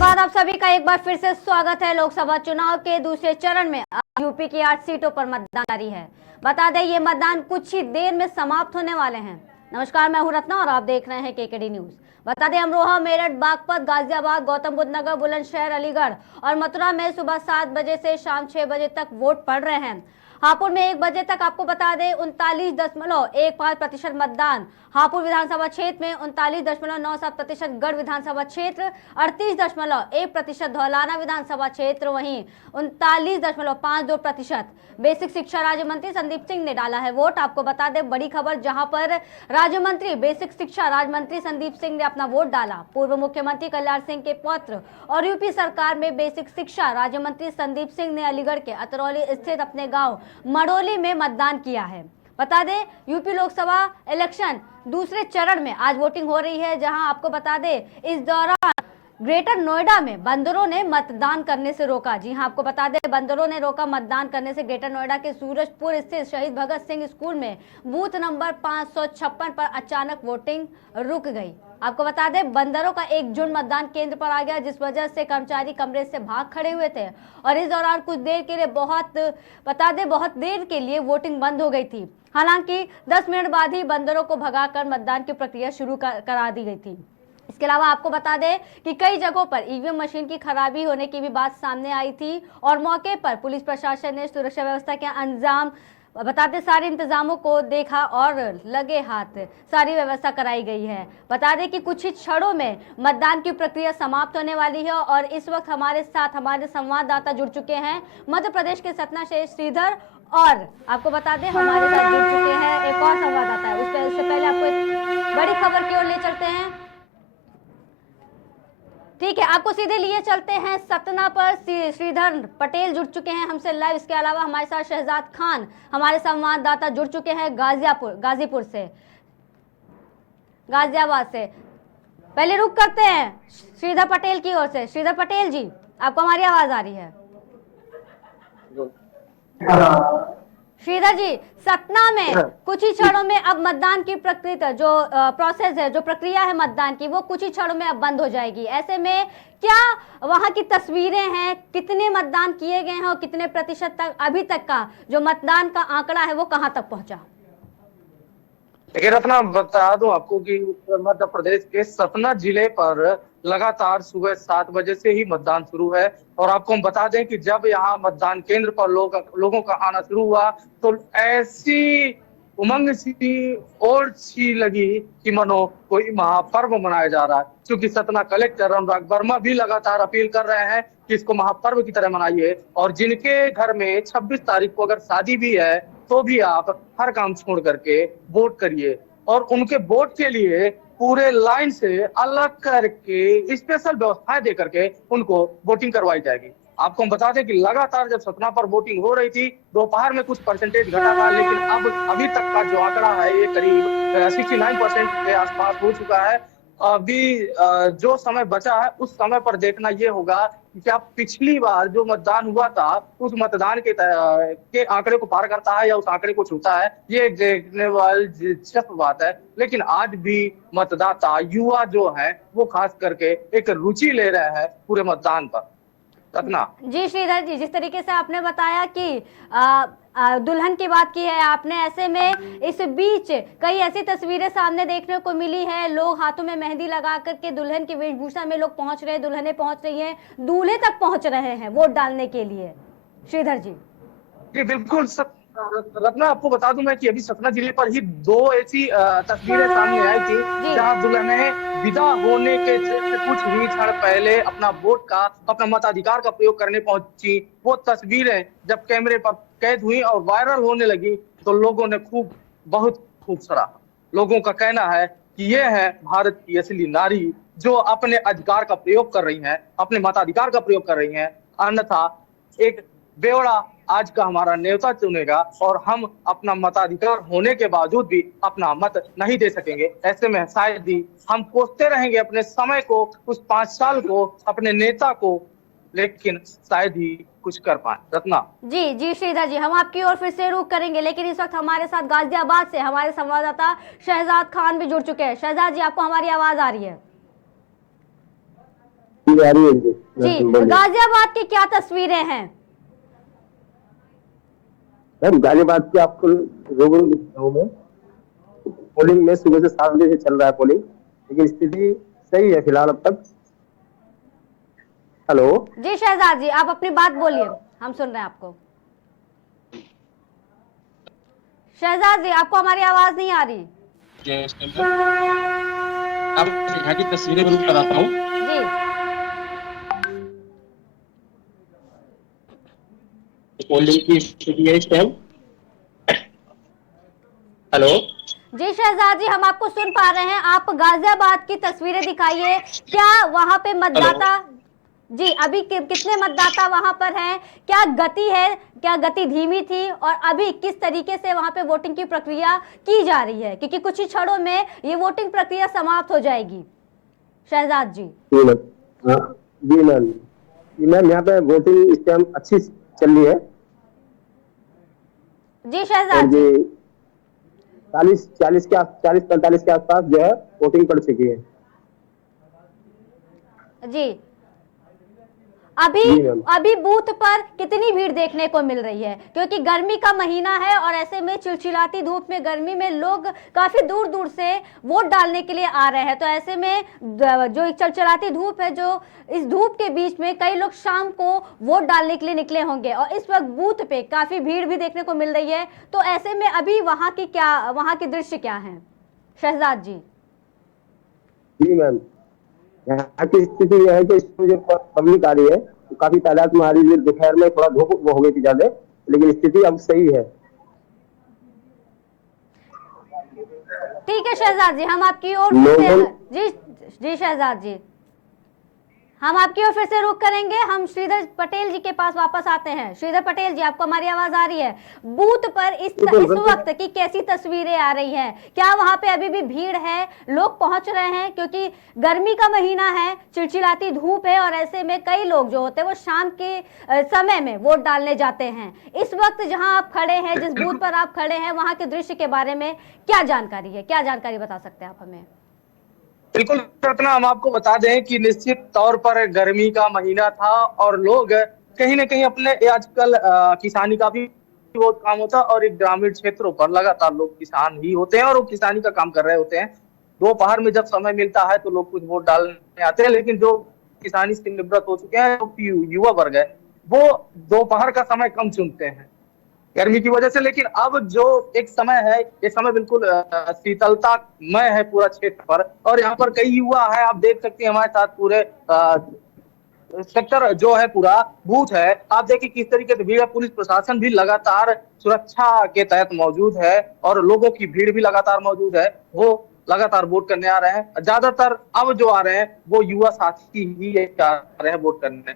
बाद आप सभी का एक बार फिर से स्वागत है। लोकसभा चुनाव के दूसरे चरण में यूपी की 8 सीटों पर मतदान जारी है। बता दें ये मतदान कुछ ही देर में समाप्त होने वाले हैं। नमस्कार, मैं हूं रत्ना और आप देख रहे हैं केकेडी न्यूज। बता दें अमरोहा, मेरठ, बागपत, गाजियाबाद, गौतम बुद्ध नगर, बुलंदशहर, अलीगढ़ और मथुरा में सुबह 7 बजे से शाम 6 बजे तक वोट पड़ रहे हैं। हापुड़ में 1 बजे तक आपको बता दें 39.15% मतदान, हापुड़ विधानसभा क्षेत्र में 39.97%, गढ़ विधानसभा क्षेत्र 38.1%, धौलाना विधानसभा क्षेत्र वहीं 39.52%। बेसिक शिक्षा राज्य मंत्री संदीप सिंह ने डाला है वोट। आपको बता दें बड़ी खबर, जहां पर राज्य मंत्री बेसिक शिक्षा राज्य मंत्री संदीप सिंह ने अपना वोट डाला। पूर्व मुख्यमंत्री कल्याण सिंह के पौत्र और यूपी सरकार में बेसिक शिक्षा राज्य मंत्री संदीप सिंह ने अलीगढ़ के अतरौली स्थित अपने गांव मड़ोली में मतदान किया है। बता दें यूपी लोकसभा इलेक्शन दूसरे चरण में आज वोटिंग हो रही है, जहां आपको बता दें इस दौरान ग्रेटर नोएडा में बंदरों ने मतदान करने से रोका। जी हां, आपको बता दें बंदरों ने रोका मतदान करने से। ग्रेटर नोएडा के सूरजपुर स्थित शहीद भगत सिंह स्कूल में बूथ नंबर 556 पर अचानक वोटिंग रुक गई। आपको बता दें बंदरों का एक झुंड मतदान केंद्र पर आ गया, जिस वजह से कर्मचारी कमरे से भाग खड़े हुए थे और इस दौरान कुछ देर के लिए बहुत देर के लिए वोटिंग बंद हो गई थी। हालांकि 10 मिनट बाद ही बंदरों को भगाकर मतदान की प्रक्रिया शुरू करा दी गई थी। इसके अलावा आपको बता दें कि कई जगहों पर ईवीएम मशीन की खराबी होने की भी बात सामने आई थी और मौके पर पुलिस प्रशासन ने सुरक्षा व्यवस्था के अंजाम बताते सारे इंतजामों को देखा और लगे हाथ सारी व्यवस्था कराई गई है। बता दें कि कुछ ही क्षणों में मतदान की प्रक्रिया समाप्त होने वाली है और इस वक्त हमारे साथ हमारे संवाददाता जुड़ चुके हैं मध्य प्रदेश के सतना से श्रीधर, और आपको बता दें हमारे साथ जुड़ चुके हैं एक और संवाददाता है। उससे पहले आपको एक बड़ी खबर की ओर ले चलते हैं। ठीक है, आपको सीधे लिए चलते हैं सतना पर। श्रीधर पटेल जुड़ चुके हैं हमसे लाइव। इसके अलावा हमारे साथ शहजाद खान हमारे संवाददाता जुड़ चुके हैं गाजीपुर से, गाजियाबाद से। पहले रुक करते हैं श्रीधर पटेल की ओर से। श्रीधर पटेल जी, आपको हमारी आवाज आ रही है? श्रीधर जी, सतना में कुछ ही क्षणों में अब मतदान की प्रक्रिया जो प्रोसेस है, जो प्रक्रिया है मतदान की, वो कुछ ही क्षणों में अब बंद हो जाएगी। ऐसे में क्या वहां की तस्वीरें हैं, कितने मतदान किए गए हैं और कितने प्रतिशत तक अभी तक का जो मतदान का आंकड़ा है वो कहां तक पहुंचा? देखिए रत्ना, बता दूं आपको कि मध्य प्रदेश के सतना जिले पर लगातार सुबह 7 बजे से ही मतदान शुरू है। और आपको हम बता दें कि जब यहाँ मतदान केंद्र पर लोगों का आना शुरू हुआ तो ऐसी उमंग सी और सी लगी कि मानो कोई महापर्व मनाया जा रहा है। क्योंकि सतना कलेक्टर अनुराग वर्मा भी लगातार अपील कर रहे हैं कि इसको महापर्व की तरह मनाइए और जिनके घर में 26 तारीख को अगर शादी भी है तो भी आप हर काम छोड़ करके वोट करिए। और उनके वोट के लिए पूरे लाइन से अलग करके स्पेशल व्यवस्थाएं दे करके उनको वोटिंग करवाई जाएगी। आपको हम बता दें कि लगातार जब सतना पर वोटिंग हो रही थी दोपहर में कुछ परसेंटेज घटा था, लेकिन अब अभी तक का जो आंकड़ा है ये करीब 69% के आसपास हो चुका है। अभी जो समय बचा है उस समय पर देखना ये होगा कि क्या पिछली बार जो मतदान हुआ था उस मतदान के आंकड़े को पार करता है या उस आंकड़े को छूता है, ये देखने वाली दिलचस्प बात है। लेकिन आज भी मतदाता युवा जो है वो खास करके एक रुचि ले रहे हैं पूरे मतदान पर। सतना जी श्रीधर जी, जिस तरीके से आपने बताया कि दुल्हन की बात की है आपने, ऐसे में इस बीच कई ऐसी तस्वीरें सामने देखने को मिली है। लोग हाथों में मेहंदी लगा करके दुल्हन की वेशभूषा में लोग पहुंच रहे हैं, दुल्हनें पहुंच रही हैं, दूल्हे तक पहुंच रहे हैं वोट डालने के लिए। श्रीधर जी जी बिल्कुल रत्ना, आपको बता दूं मैं कि अभी सतना जिले पर ही 2 ऐसी तस्वीरें सामने आई थी जहां दुल्हने विदा होने के कुछ ही क्षण पहले अपना वोट का, अपना मताधिकार का प्रयोग करने पहुंची। वो तस्वीरें जब कैमरे पर कैद हुई और वायरल होने लगी तो लोगों ने बहुत खूब सराहा। लोगों का कहना है कि ये है भारत की असली नारी जो अपने अधिकार का प्रयोग कर रही है, अपने मताधिकार का प्रयोग कर रही है। अन्यथा एक बेवड़ा आज का हमारा नेता चुनेगा और हम अपना मताधिकार होने के बावजूद भी अपना मत नहीं दे सकेंगे। ऐसे में शायद ही हम कोसते रहेंगे अपने समय को, उस 5 साल को, अपने नेता को, लेकिन शायद ही कुछ कर पाए। रत्ना जी श्रीधर जी, हम आपकी ओर फिर से रुख करेंगे, लेकिन इस वक्त हमारे साथ गाजियाबाद से हमारे संवाददाता शहजाद खान भी जुड़ चुके हैं। शहजाद जी, आपको हमारी आवाज आ रही है? जी आ रही है जी। जी, बोलिए। गाजियाबाद की क्या तस्वीरें हैं? मैम गाजियाबाद की आपको रूबरू दिखता हूँ मैं। पोलिंग में सुबह से 7 बजे से चल रहा है पोलिंग, लेकिन स्थिति सही है फिलहाल अब तक। हेलो। जी शहजाद जी, आप अपनी बात बोलिए, हम सुन रहे हैं आपको। शहजाद जी, आपको हमारी आवाज नहीं आ रही। इसके अंदर आपको यहाँ की तस्वीरें जरूर कराता हूँ। जी पोलिंग की स्थिति है इस टाइम। हेलो। जी शहजाद जी, हम आपको सुन पा रहे हैं। आप गाजियाबाद की तस्वीरें दिखाइए। क्या वहां पे हेलो। मतदाता, जी अभी कितने मतदाता वहां पर हैं? क्या गति है, क्या गति धीमी थी, और अभी किस तरीके से वहां पे वोटिंग की प्रक्रिया की जा रही है, क्योंकि कुछ ही क्षणों में ये वोटिंग प्रक्रिया समाप्त हो जाएगी। शहजाद जी। जी मैम। हाँ जी मैम। जी मैम, यहाँ पे वोटिंग इस टाइम अच्छी चल रही है। जी और शहजाद जी। ये 40-45 के आसपास जो है वोटिंग पड़ चुकी है। जी अभी जी मैम। अभी बूथ पर कितनी भीड़ देखने को मिल रही है, क्योंकि गर्मी का महीना है और ऐसे में चिलचिलाती धूप में, गर्मी में लोग काफी दूर दूर से वोट डालने के लिए आ रहे हैं। तो ऐसे में जो चिलचिलाती धूप है, जो इस धूप के बीच में कई लोग शाम को वोट डालने के लिए निकले होंगे, और इस वक्त बूथ पे काफी भीड़ भी देखने को मिल रही है। तो ऐसे में अभी वहां की दृश्य क्या है शहजाद जी? जी मैम, यहाँ की स्थिति यह है कि इसमें जो पब्लिक आ रही है तो काफी तादाद में आ रही है। दोपहर में थोड़ा धूप वो हो गई थी ज्यादा, लेकिन स्थिति अब सही है। ठीक है शहजाद जी, हम आपकी ओर फिर लोगों। से, जी जी शहजाद जी, हम आपकी ओर फिर से रुख करेंगे। हम श्रीधर पटेल जी के पास वापस आते हैं। श्रीधर पटेल जी, आपको हमारी आवाज आ रही है? बूथ पर इस वक्त की कैसी तस्वीरें आ रही हैं? क्या वहां पे अभी भी भीड़ है, लोग पहुंच रहे हैं? क्योंकि गर्मी का महीना है, चिलचिलाती धूप है, और ऐसे में कई लोग जो होते हैं वो शाम के समय में वोट डालने जाते हैं। इस वक्त जहां आप खड़े हैं, जिस बूथ पर आप खड़े हैं, वहां के दृश्य के बारे में क्या जानकारी है, क्या जानकारी बता सकते हैं आप हमें? बिल्कुल रत्ना, हम आपको बता दें कि निश्चित तौर पर गर्मी का महीना था और लोग कहीं ना कहीं अपने आजकल किसानी का भी बहुत काम होता है, और एक ग्रामीण क्षेत्रों पर लगातार लोग किसान ही होते हैं और वो किसानी का काम कर रहे होते हैं। दोपहर में जब समय मिलता है तो लोग कुछ वोट डालने आते हैं, लेकिन जो किसानी से निवृत्त हो चुके हैं, जो युवा वर्ग है, वो दोपहर का समय कम चुनते हैं गर्मी की वजह से। लेकिन अब जो एक समय है, ये समय बिल्कुल शीतलता मय है पूरा क्षेत्र पर, और यहाँ पर कई युवा है, आप देख सकते हैं हमारे साथ पूरे सेक्टर जो है, पूरा बूथ है, आप देखिए किस तरीके से भीड़ है। पुलिस प्रशासन भी लगातार सुरक्षा के तहत मौजूद है और लोगों की भीड़ भी लगातार मौजूद है। वो लगातार वोट करने आ रहे हैं। ज्यादातर अब जो आ रहे हैं वो युवा साथी ही आ रहे हैं वोट करने।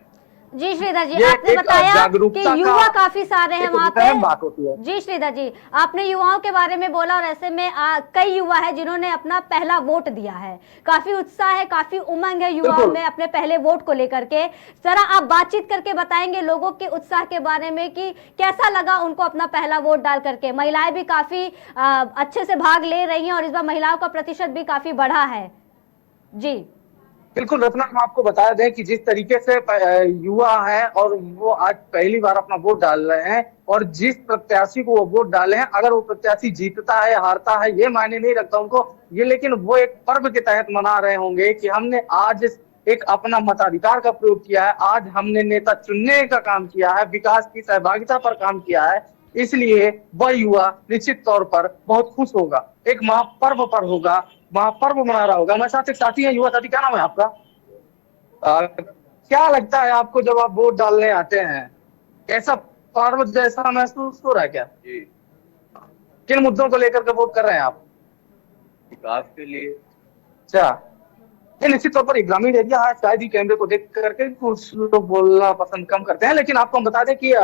जी श्रीधर जी, ये आपने एक बताया कि जागरूकता का युवा काफी सारे हैं एक वहां पे। अहम बात होती है। जी श्रीधर जी, आपने युवाओं के बारे में बोला, और ऐसे में कई युवा है जिन्होंने अपना पहला वोट दिया है। काफी उत्साह है, काफी उमंग है युवाओं में अपने पहले वोट को लेकर के। जरा आप बातचीत करके बताएंगे लोगों के उत्साह के बारे में कि कैसा लगा उनको अपना पहला वोट डाल करके? महिलाएं भी काफी अच्छे से भाग ले रही हैं, और इस बार महिलाओं का प्रतिशत भी काफी बढ़ा है। जी बिल्कुल रत्ना, हम आपको बता दें कि जिस तरीके से युवा हैं और वो आज पहली बार अपना वोट डाल रहे हैं, और जिस प्रत्याशी को वो वोट डाले हैं, अगर वो प्रत्याशी जीतता है हारता है ये मायने नहीं रखता उनको ये, लेकिन वो एक पर्व के तहत मना रहे होंगे कि हमने आज एक अपना मताधिकार का प्रयोग किया है, आज हमने नेता चुनने का काम किया है, विकास की सहभागिता पर काम किया है। इसलिए वह युवा निश्चित तौर पर बहुत खुश होगा, एक महापर्व पर होगा, महापर्व मना रहा होगा। हमारे साथ एक साथी है, युवा साथी, क्या नाम है आपका? क्या लगता है आपको जब आप वोट डालने आते हैं, ऐसा पर्व जैसा महसूस हो रहा है क्या? जी। किन मुद्दों को लेकर के वोट कर रहे हैं आप? विकास के लिए। अच्छा, ये निश्चित तौर पर एक ग्रामीण एरिया है, शायद ही कैमरे को देख करके कुछ लोग बोलना पसंद कम करते हैं, लेकिन आपको हम बता दें कि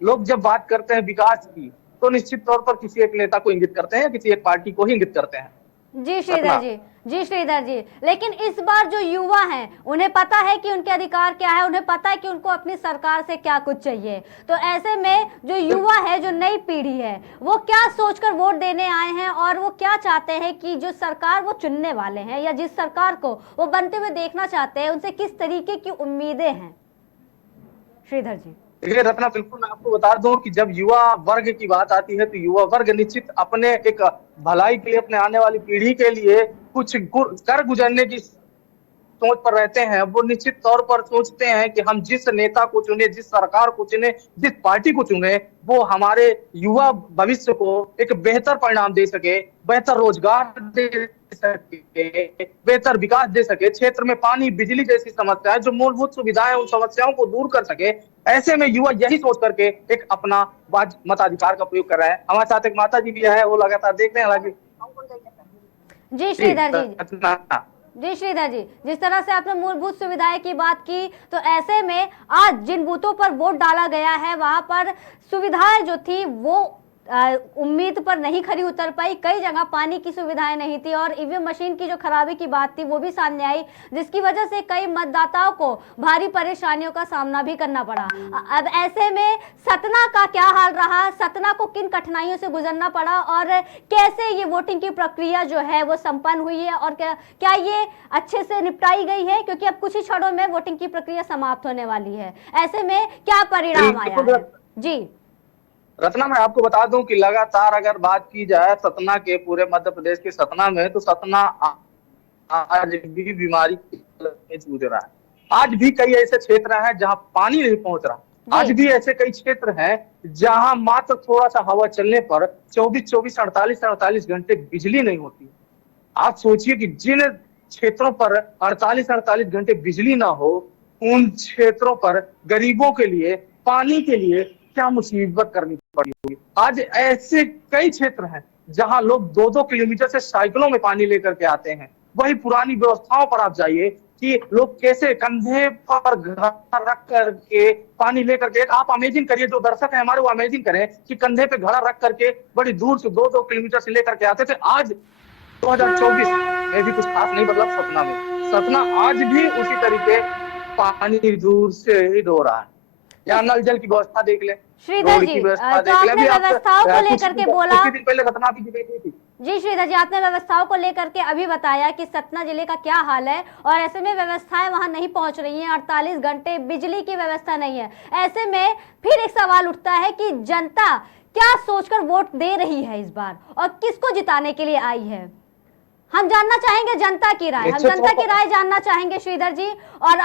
लोग जब बात करते हैं विकास की तो निश्चित तौर पर किसी एक नेता को इंगित करते हैं, किसी एक पार्टी को ही इंगित करते हैं। जी श्रीधर जी, जी श्रीधर जी, लेकिन इस बार जो युवा हैं उन्हें पता है कि उनके अधिकार क्या है, उन्हें पता है कि उनको अपनी सरकार से क्या कुछ चाहिए। तो ऐसे में जो युवा है है, जो नई पीढ़ी है, वो क्या सोचकर वोट देने आए हैं और वो क्या चाहते हैं कि जो सरकार वो चुनने वाले हैं या जिस सरकार को वो बनते हुए देखना चाहते हैं, उनसे किस तरीके की उम्मीदें हैं? श्रीधर जी। देखिए रत्ना, बिल्कुल मैं आपको बता दूं कि जब युवा वर्ग की बात आती है तो युवा वर्ग निश्चित अपने एक भलाई के लिए, अपने आने वाली पीढ़ी के लिए कुछ कर गुजरने की सोच पर रहते हैं। वो निश्चित तौर पर सोचते हैं कि हम जिस नेता को चुने, जिस सरकार को चुने, जिस पार्टी को चुने, वो हमारे युवा भविष्य को एक बेहतर परिणाम दे सके, बेहतर रोजगार दे सके, बेहतर विकास दे सके, क्षेत्र में पानी बिजली जैसी समस्याएं, जो मूलभूत सुविधाएं, उन समस्याओं को दूर कर सके। ऐसे में युवा यही सोच करके एक अपना मताधिकार का प्रयोग कर रहा है। हमारे साथ एक माता जी भी है, वो लगातार देख रहे हैं। हालांकि जी श्रीधर जी, जिस तरह से आपने मूलभूत सुविधाएं की बात की, तो ऐसे में आज जिन बूथों पर वोट डाला गया है वहां पर सुविधाएं जो थी वो उम्मीद पर नहीं खरी उतर पाई। कई जगह पानी की सुविधाएं नहीं थी और ईवीएम मशीन की जो खराबी की बात थी वो भी सामने आई, जिसकी वजह से कई मतदाताओं को भारी परेशानियों का सामना भी करना पड़ा। अब ऐसे में सतना का क्या हाल रहा, सतना को किन कठिनाइयों से गुजरना पड़ा और कैसे ये वोटिंग की प्रक्रिया जो है वो संपन्न हुई है और क्या ये अच्छे से निपटाई गई है, क्योंकि अब कुछ ही क्षणों में वोटिंग की प्रक्रिया समाप्त होने वाली है। ऐसे में क्या परिणाम आया है? जी रत्ना, मैं आपको बता दूं कि लगातार अगर बात की जाए सतना के, पूरे मध्य प्रदेश के सतना में, तो सतना आज भी बीमारी से जूझ रहा है। आज भी कई ऐसे क्षेत्र हैं जहां पानी नहीं पहुंच रहा। आज भी ऐसे कई क्षेत्र हैं जहां मात्र थोड़ा सा हवा चलने पर 24 48 घंटे बिजली नहीं होती। आप सोचिए कि जिन क्षेत्रों पर 48 घंटे बिजली ना हो, उन क्षेत्रों पर गरीबों के लिए, पानी के लिए क्या मुसीबत करनी पड़ी होगी। आज ऐसे कई क्षेत्र हैं जहां लोग 2-2 किलोमीटर से साइकिलों में पानी लेकर के आते हैं। वही पुरानी व्यवस्थाओं पर आप जाइए कि लोग कैसे कंधे पर घड़ा रख करके पानी लेकर के, आप अमेजिंग करिए, जो दर्शक है हमारे वो अमेजिंग करें कि कंधे पे घड़ा रख करके बड़ी दूर से 2-2 किलोमीटर से लेकर के आते थे। आज 2024 में भी कुछ खास नहीं बदला सतना में। सतना आज भी उसी तरीके पानी दूर से ही ढो रहा है। यहाँ नल जल की व्यवस्था देख ले, श्रीधर जी, जो आपने व्यवस्थाओं को लेकर के बोला, कुछ दिन पहले सतना की डिबेट हुई थी। जी श्रीधर जी, आपने व्यवस्थाओं को लेकर के अभी बताया कि सतना जिले का क्या हाल है और ऐसे में व्यवस्थाएं वहां नहीं पहुंच रही हैं, 48 घंटे बिजली की व्यवस्था नहीं है। ऐसे में फिर एक सवाल उठता है कि जनता क्या सोचकर वोट दे रही है इस बार और किसको जिताने के लिए आई है? हम जानना चाहेंगे जनता की राय, हम जनता की राय जानना चाहेंगे श्रीधर जी। और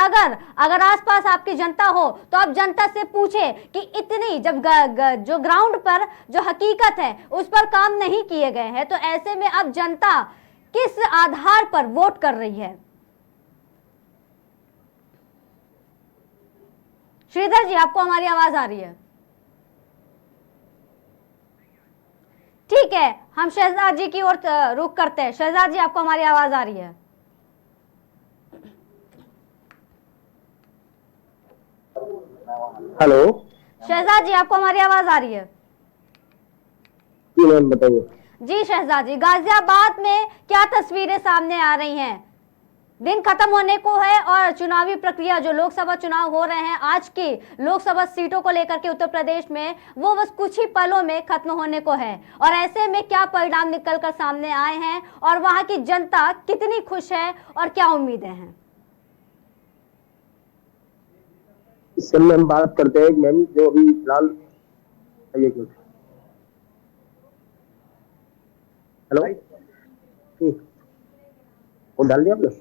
अगर आसपास आपकी जनता हो तो आप जनता से पूछे कि इतनी जब जो ग्राउंड पर जो हकीकत है उस पर काम नहीं किए गए हैं, तो ऐसे में अब जनता किस आधार पर वोट कर रही है? श्रीधर जी, आपको हमारी आवाज आ रही है? ठीक है, हम शहजाद जी की ओर रुख करते हैं। शहजाद जी, आपको हमारी आवाज आ रही है? हेलो शहजाद जी, आपको हमारी आवाज आ रही है? जी मैम, बताइए। जी शहजाद जी, गाजियाबाद में क्या तस्वीरें सामने आ रही हैं? दिन खत्म होने को है और चुनावी प्रक्रिया, जो लोकसभा चुनाव हो रहे हैं आज की लोकसभा सीटों को लेकर के उत्तर प्रदेश में, वो बस कुछ ही पलों में खत्म होने को है। और ऐसे में क्या परिणाम निकलकर सामने आए हैं और वहां की जनता कितनी खुश है और क्या उम्मीदें हैं? इस समय हम बात करते हैं मैम, जो अभी फिलहाल, हेलो, वो डाल दिया आपने?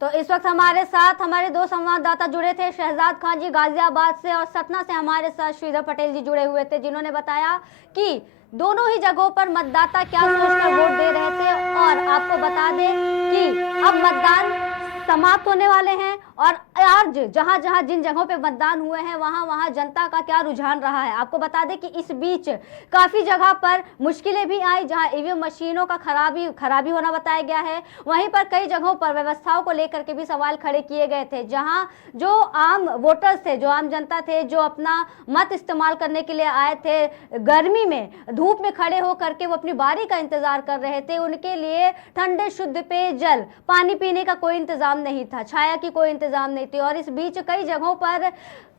तो इस वक्त हमारे साथ हमारे दो संवाददाता जुड़े थे, शहजाद खान जी गाजियाबाद से और सतना से हमारे साथ श्रीधर पटेल जी जुड़े हुए थे, जिन्होंने बताया कि दोनों ही जगहों पर मतदाता क्या सोचकर वोट दे रहे थे। और आपको बता दें कि अब मतदान समाप्त होने वाले हैं और आज जहां जहां जिन जगहों पे मतदान हुए हैं वहां वहां जनता का क्या रुझान रहा है। आपको बता दें कि इस बीच काफी जगह पर मुश्किलें भी आई, जहां ईवीएम मशीनों का खराबी होना बताया गया है। वहीं पर कई जगहों पर व्यवस्थाओं को लेकर के भी सवाल खड़े किए गए थे, जहां जो आम वोटर्स थे, जो आम जनता थे, जो अपना मत इस्तेमाल करने के लिए आए थे, गर्मी में धूप में खड़े होकर के वो अपनी बारी का इंतजार कर रहे थे, उनके लिए ठंडे शुद्ध पेयजल, पानी पीने का कोई इंतजाम नहीं था, छाया की कोई इंतजाम नहीं थी। और इस बीच कई जगहों पर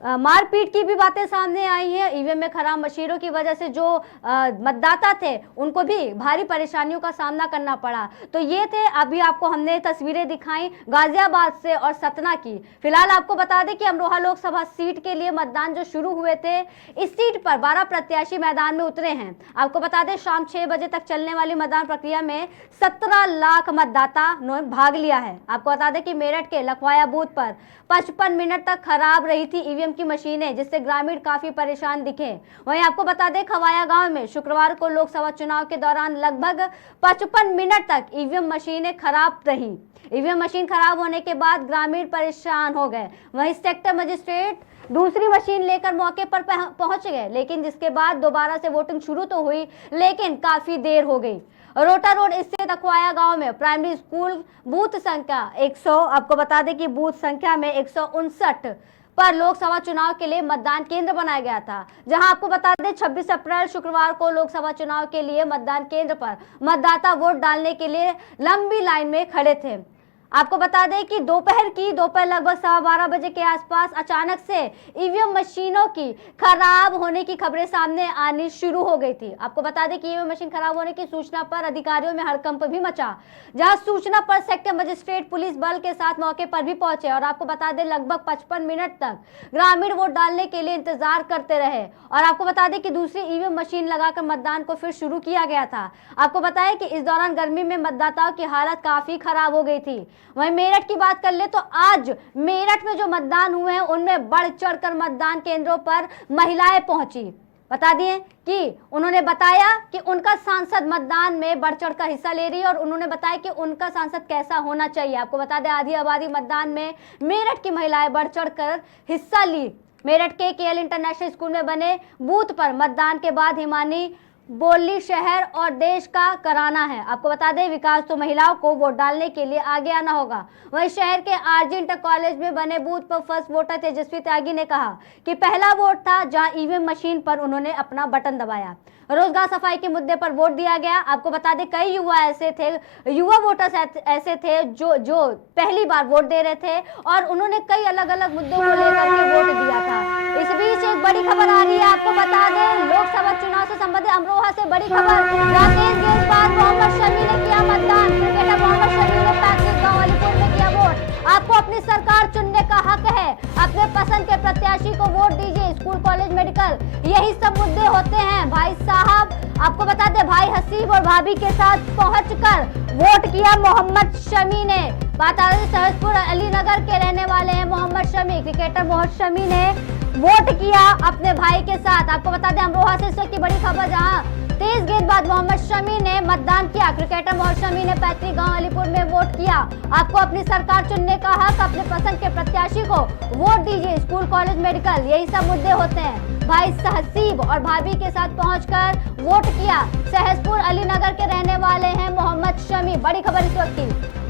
मारपीट की भी बातें सामने आई हैं। ईवीएम में खराब मशीनों की वजह से जो मतदाता थे उनको भी भारी परेशानियों का सामना करना पड़ा। तो ये थे, अभी आपको हमने तस्वीरें दिखाई गाजियाबाद से और सतना की। फिलहाल आपको बता दें कि अमरोहा लोकसभा सीट के लिए मतदान जो शुरू हुए थे, इस सीट पर 12 प्रत्याशी मैदान में उतरे हैं। आपको बता दें शाम 6 बजे तक चलने वाली मतदान प्रक्रिया में 17 लाख मतदाता ने भाग लिया है। आपको बता दें कि मेरठ के लखवाया बूथ पर 55 मिनट तक खराब रही थी ईवीएम की मशीनें, जिससे ग्रामीण काफी परेशान दिखे। वहीं आपको बता दें खवाया गांव में शुक्रवार को लोकसभा चुनाव के दौरान लगभग 55 मिनट तक ईवीएम मशीनें खराब रही। ईवीएम मशीन खराब होने के बाद ग्रामीण परेशान हो गए। वहीं सेक्टर मजिस्ट्रेट दूसरी मशीन लेकर मौके पर पहुंच गए, लेकिन जिसके बाद दोबारा से वोटिंग शुरू तो हुई, लेकिन काफी देर हो गई। रोटा रोड स्थित अखवाया गांव में प्राइमरी स्कूल बूथ संख्या 100, आपको बता दें कि बूथ संख्या में 159 पर लोकसभा चुनाव के लिए मतदान केंद्र बनाया गया था, जहां आपको बता दें 26 अप्रैल शुक्रवार को लोकसभा चुनाव के लिए मतदान केंद्र पर मतदाता वोट डालने के लिए लंबी लाइन में खड़े थे। आपको बता दें कि दोपहर लगभग 12:15 बजे के आसपास अचानक से ईवीएम मशीनों की खराब होने की खबरें सामने आनी शुरू हो गई थी। आपको बता दें कि ईवीएम मशीन खराब होने की सूचना पर अधिकारियों में हड़कंप भी मचा, जहां सूचना पर सेक्टर मजिस्ट्रेट पुलिस बल के साथ मौके पर भी पहुंचे। और आपको बता दें लगभग 55 मिनट तक ग्रामीण वोट डालने के लिए इंतजार करते रहे। और आपको बता दें कि दूसरी ईवीएम मशीन लगाकर मतदान को फिर शुरू किया गया था। आपको बताया कि इस दौरान गर्मी में मतदाताओं की हालत काफी खराब हो गई थी। वहीं मेरठ की बात कर ले तो आज मेरठ में जो मतदान हुए हैं उनमें बढ़ चढ़कर मतदान केंद्रों पर महिलाएं पहुंची। बता दिए कि उन्होंने बताया कि उनका सांसद मतदान में बढ़ चढ़कर हिस्सा ले रही है, और उन्होंने बताया कि उनका सांसद कैसा होना चाहिए। आपको बता दें आधी आबादी मतदान में मेरठ की महिलाएं बढ़ चढ़कर हिस्सा ली। मेरठ के केएल इंटरनेशनल स्कूल में बने बूथ पर मतदान के बाद हिमानी बोली शहर और देश का कराना है। आपको बता दें विकास तो महिलाओं को वोट डालने के लिए आगे आना होगा। वहीं शहर के आरजी इंटर कॉलेज में बने बूथ पर फर्स्ट वोटर तेजस्वी त्यागी ने कहा कि पहला वोट था, जहां ईवीएम मशीन पर उन्होंने अपना बटन दबाया। रोजगार सफाई के मुद्दे पर वोट दिया गया। आपको बता दें कई युवा वोटर्स ऐसे थे जो पहली बार वोट दे रहे थे, और उन्होंने कई अलग अलग मुद्दों को लेकर के वोट दिया था। इस बीच एक बड़ी खबर आ रही है, आपको बता दें लोकसभा चुनाव से संबंधित अमरोहा से बड़ी खबर। राकेश गेंदबाज मोहम्मद शमी ने किया मतदान। क्रिकेटर मोहम्मद शमी ने पैतृक गांव अलीपुर में किया वोट। आपको अपनी सरकार चुनने का हक है, अपने पसंद के प्रत्याशी को वोट दीजिए। स्कूल कॉलेज मेडिकल, यही सब मुद्दे होते हैं भाई साहब। आपको बता दें भाई हसीब और भाभी के साथ पहुंचकर वोट किया मोहम्मद शमी ने। बात आ रही सहसपुर अलीनगर के रहने वाले हैं मोहम्मद शमी। क्रिकेटर मोहम्मद शमी ने वोट किया अपने भाई के साथ। आपको बता दें अमरोहा से इस वक्त की बड़ी खबर, जहां तेज गेंदबाज मोहम्मद शमी ने मतदान किया। क्रिकेटर मोहम्मद शमी ने पैतृक गांव अलीपुर में वोट किया। आपको अपनी सरकार चुनने का हक, अपने पसंद के प्रत्याशी को वोट दीजिए। स्कूल कॉलेज मेडिकल, यही सब मुद्दे होते हैं। भाई सहसीब और भाभी के साथ पहुंचकर वोट किया। सहसपुर अलीनगर के रहने वाले हैं मोहम्मद शमी। बड़ी खबर इस वक्त की।